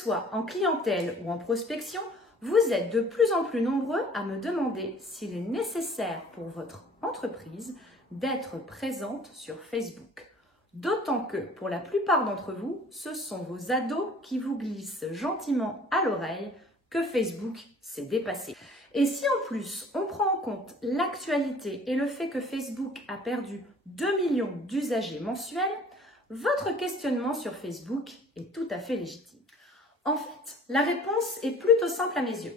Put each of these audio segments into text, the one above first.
soit en clientèle ou en prospection, vous êtes de plus en plus nombreux à me demander s'il est nécessaire pour votre entreprise d'être présente sur Facebook. D'autant que, pour la plupart d'entre vous, ce sont vos ados qui vous glissent gentiment à l'oreille que Facebook s'est dépassé. Et si en plus on prend en compte l'actualité et le fait que Facebook a perdu 2 millions d'usagers mensuels, votre questionnement sur Facebook est tout à fait légitime. En fait, la réponse est plutôt simple à mes yeux.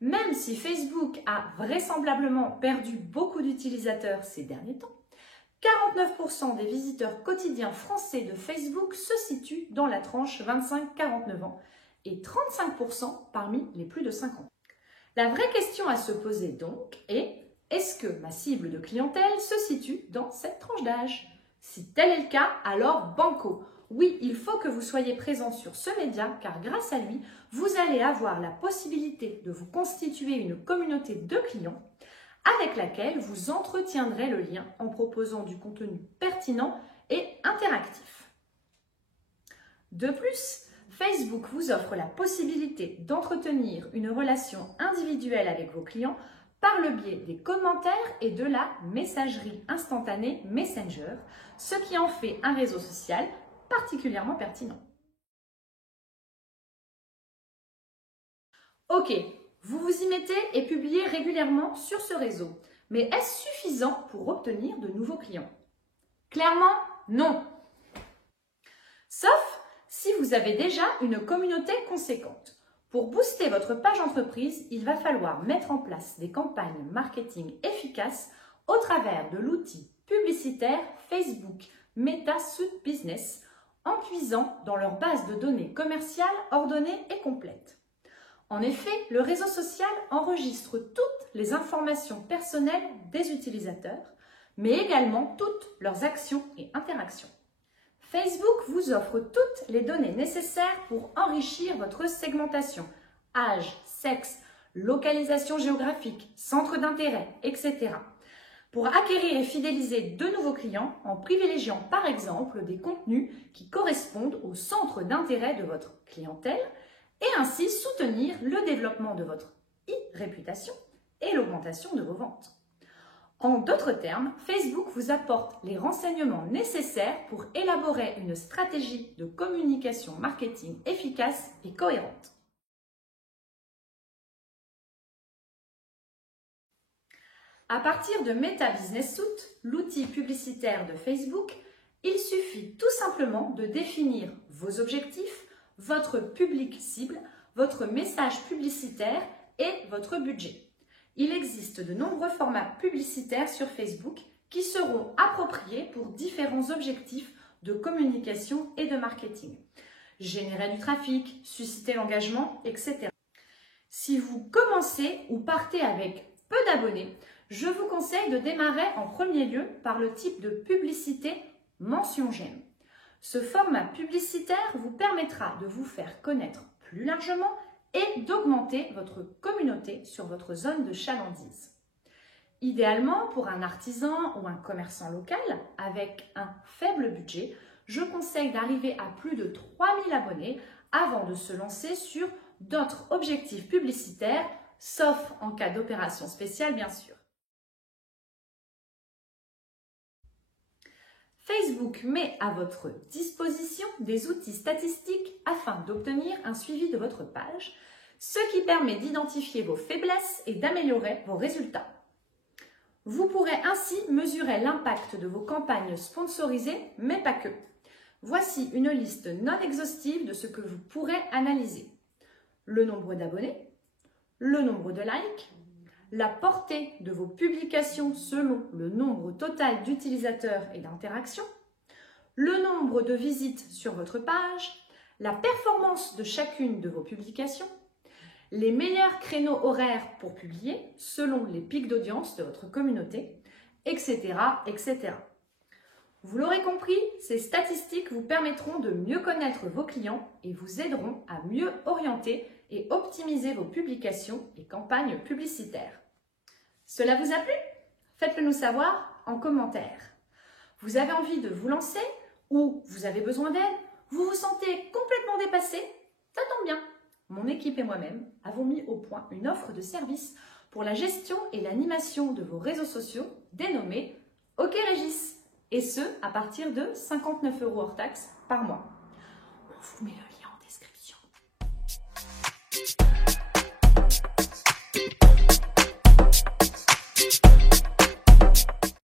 Même si Facebook a vraisemblablement perdu beaucoup d'utilisateurs ces derniers temps, 49% des visiteurs quotidiens français de Facebook se situent dans la tranche 25-49 ans et 35% parmi les plus de 50 ans. La vraie question à se poser donc est: est-ce que ma cible de clientèle se situe dans cette tranche d'âge? Si tel est le cas, alors banco! Oui, il faut que vous soyez présent sur ce média car grâce à lui, vous allez avoir la possibilité de vous constituer une communauté de clients avec laquelle vous entretiendrez le lien en proposant du contenu pertinent et interactif. De plus, Facebook vous offre la possibilité d'entretenir une relation individuelle avec vos clients par le biais des commentaires et de la messagerie instantanée Messenger, ce qui en fait un réseau social particulièrement pertinent. Ok, vous vous y mettez et publiez régulièrement sur ce réseau, mais est-ce suffisant pour obtenir de nouveaux clients? Clairement, non. Sauf si vous avez déjà une communauté conséquente. Pour booster votre page entreprise, il va falloir mettre en place des campagnes marketing efficaces au travers de l'outil publicitaire Facebook Meta Suite Business, en puisant dans leur base de données commerciales ordonnée et complète. En effet, le réseau social enregistre toutes les informations personnelles des utilisateurs, mais également toutes leurs actions et interactions. Facebook vous offre toutes les données nécessaires pour enrichir votre segmentation: âge, sexe, localisation géographique, centre d'intérêt, etc. pour acquérir et fidéliser de nouveaux clients en privilégiant par exemple des contenus qui correspondent au centre d'intérêt de votre clientèle et ainsi soutenir le développement de votre e-réputation et l'augmentation de vos ventes. En d'autres termes, Facebook vous apporte les renseignements nécessaires pour élaborer une stratégie de communication marketing efficace et cohérente. À partir de Meta Business Suite, l'outil publicitaire de Facebook, il suffit tout simplement de définir vos objectifs, votre public cible, votre message publicitaire et votre budget. Il existe de nombreux formats publicitaires sur Facebook qui seront appropriés pour différents objectifs de communication et de marketing. Générer du trafic, susciter l'engagement, etc. Si vous commencez ou partez avec peu d'abonnés, je vous conseille de démarrer en premier lieu par le type de publicité mention j'aime. Ce format publicitaire vous permettra de vous faire connaître plus largement et d'augmenter votre communauté sur votre zone de chalandise. Idéalement, pour un artisan ou un commerçant local avec un faible budget, je conseille d'arriver à plus de 3000 abonnés avant de se lancer sur d'autres objectifs publicitaires, sauf en cas d'opération spéciale bien sûr. Facebook met à votre disposition des outils statistiques afin d'obtenir un suivi de votre page, ce qui permet d'identifier vos faiblesses et d'améliorer vos résultats. Vous pourrez ainsi mesurer l'impact de vos campagnes sponsorisées, mais pas que. Voici une liste non exhaustive de ce que vous pourrez analyser. Le nombre d'abonnés, le nombre de likes, la portée de vos publications selon le nombre total d'utilisateurs et d'interactions, le nombre de visites sur votre page, la performance de chacune de vos publications, les meilleurs créneaux horaires pour publier selon les pics d'audience de votre communauté, etc., etc. Vous l'aurez compris, ces statistiques vous permettront de mieux connaître vos clients et vous aideront à mieux orienter et optimiser vos publications et campagnes publicitaires. Cela vous a plu? Faites-le nous savoir en commentaire. Vous avez envie de vous lancer ou vous avez besoin d'aide? Vous vous sentez complètement dépassé? Ça tombe bien, mon équipe et moi-même avons mis au point une offre de service pour la gestion et l'animation de vos réseaux sociaux dénommée OK Régis, et ce à partir de 59 € hors taxes par mois. On vous met le